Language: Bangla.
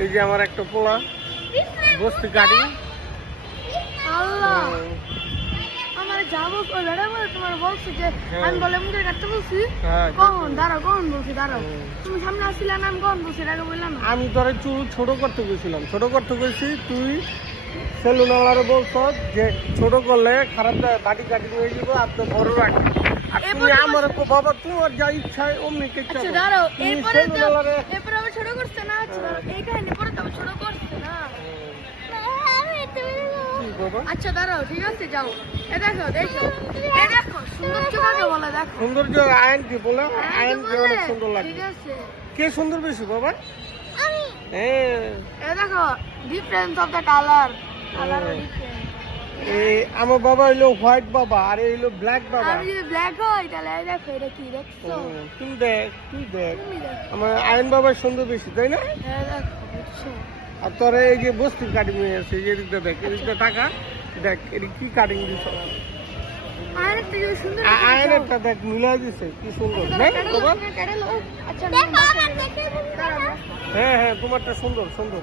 এই যে আমার একটা পোলা বস্তি গাড়ি। আল্লাহ আমার যাবো কই বেড়া বলে তোমার বলছি যে আমি বলে মুখে কাটতে বলছি কখন দাঁড়াও কখন বলছি দাঁড়াও তুমি সামনে আসছিলে না আমি কখন বলছি আগে বললাম আমি তোরে চুল ছোট করতে গেছিলাম, ছোট করতে গেছি, তুই সেলুনওয়ালারে বলছ যে ছোট করলে খারাপ বাটি কাটি হয়ে যাবো, আর তো বড় রাখি। আর তুমি আমার বাবা তোমার যা ইচ্ছা অমনি কেটে আচ্ছা দাঁড়াও এরপরে আমি ছোট করছে না। আচ্ছা দাঁড়াও এই কাহিনী পরে তো ছোট করছে না। আচ্ছা দাঁড়াও ঠিক আছে যাও। এ দেখো দেখো এ দেখো সৌন্দর্য কাকে বলে দেখো। সৌন্দর্য আয়ন কি বলে? আয়ন কি অনেক সুন্দর লাগে। ঠিক আছে কে সুন্দর বেশি বাবা? আমি। হ্যাঁ এ দেখো difference of the colour colour different. এই আমার বাবা হইলো হোয়াইট বাবা আর এই হইলো ব্ল্যাক বাবা। আমি যদি ব্ল্যাক হই তাহলে এই দেখো এটা কি দেখছো? তুই দেখ তুই দেখ তুমি দেখো। আমার আয়ন বাবার সুন্দর বেশি তাই না? হ্যাঁ দেখো বুঝছো। আর তোর এই যে বস্তির কাটিং হয়ে আছে এই দিকটা দেখ, এদিকটা টাকা দেখ এর কি কাটিং দিছ। আরেকটা যদি সুন্দর আয়নেরটা দেখ মিলাই দিছে কি সুন্দর না বাবা? আচ্ছা দেখো আমার দেখে হ্যাঁ হ্যাঁ তোমারটা সুন্দর সুন্দর।